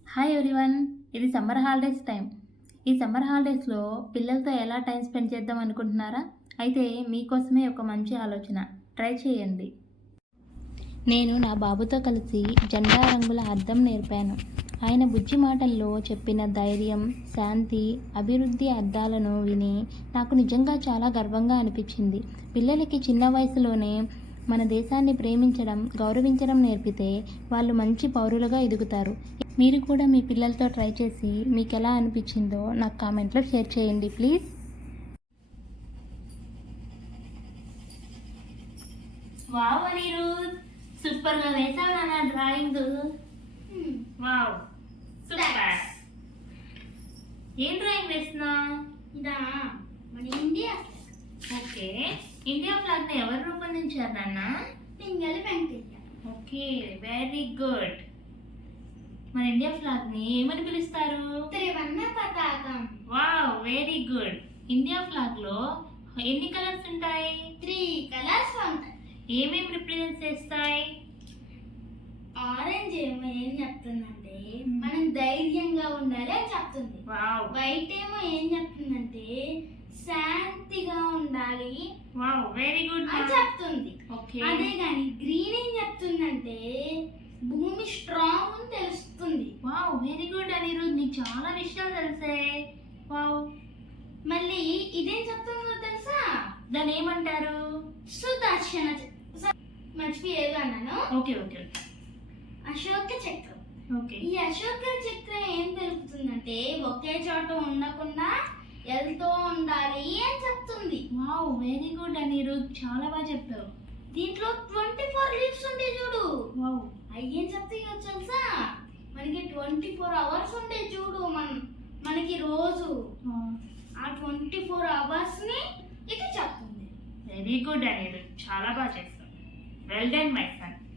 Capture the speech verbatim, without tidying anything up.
Hi everyone. ఇది summer holidays time. ఈ summer హాలిడేస్లో పిల్లలతో ఎలా టైం స్పెండ్ చేద్దాం అనుకుంటున్నారా? అయితే మీకోసమే ఒక మంచి ఆలోచన. ట్రై చేయండి. నేను నా బాబుతో కలిసి జెండా రంగుల అర్థం నేర్పాను. ఆయన బుజ్జి మాటల్లో చెప్పిన ధైర్యం, శాంతి, అభివృద్ధి అర్థాలను విని నాకు నిజంగా చాలా గర్వంగా అనిపించింది. పిల్లలకి చిన్న వయసులోనే మన దేశాన్ని ప్రేమించడం, గౌరవించడం నేర్పితే వాళ్ళు మంచి పౌరులుగా ఎదుగుతారు. మీరు కూడా మీ పిల్లలతో ట్రై చేసి మీకు ఎలా అనిపించిందో నాకు కామెంట్లో షేర్ చేయండి ప్లీజ్. వావ్ అనిరుద్, సూపర్గా వేసావు నాన్న డ్రాయింగ్. Wow super. ఏం డ్రాయింగ్ వేస్తున్నా? ఇదా మన ఇండియా. ఓకే, ఇండియా ఫ్లాగ్ని ఎవరు రూపొందించారు నాన్న? Pingali Venkayya. Okay, very good. మన ఇండియా ఫ్లాగ్ని ఏమని పిలుస్తారు? త్రివర్ణ పతాకం. Wow, very good. ఇండియా ఫ్లాగ్లో ఎన్ని కలర్స్ ఉంటాయి? త్రీ కలర్స్ ఉంటాయి. ఏమేమి రిప్రజెంట్ చేస్తాయి? ఆరెంజ్ ఏమో ఏం చెప్తుందంటే మనం ధైర్యంగా ఉండాలి అని చెప్తుంది. వావ్. వైట్ ఏమో ఏం చెప్తుందంటే శాంతిగా ఉండాలి. వావ్, వెరీ గుడ్ అని చెప్తుంది. ఓకే. అదే కానీ గ్రీన్ ఏం చెప్తుందంటే భూమి స్ట్రాంగ్ అని తెలుస్తుంది. వావ్, వెరీ గుడ్ అనిరుద్, నీకు చాలా విషయాలు తెలిసే. వావ్. మళ్ళీ ఇదేం చెప్తుందో తెలుసా? దాన్ని ఏమంటారు? సుదర్శన మర్చిపోయేది అన్నాను. ఓకే ఓకే అశోక చక్రం. ఓకే. ఈ అశోక చక్రం ఏం తెలుపుతుందంటే ఒకే చోట ఉండకుండా వెళ్తూ ఉండాలి అని చెప్తుంది. వావ్, వెరీ గుడ్ అనిరుద్, చాలా బాగా చెప్పావు. దీంట్లో ట్వంటీ ఫోర్ లీవ్స్ ఉంటాయి చూడు. వావ్. అయ్యేం చెప్తాయో తెలుసా? మనకి ట్వంటీ ఫోర్ అవర్స్ ఉంటాయి చూడు. మన మనకి రోజు ఆ ట్వంటీ ఫోర్ అవర్స్ ని ఇది చెప్తుంది. వెరీ గుడ్ అనిరుద్, చాలా బాగా చేస్తావు. Well done my sun.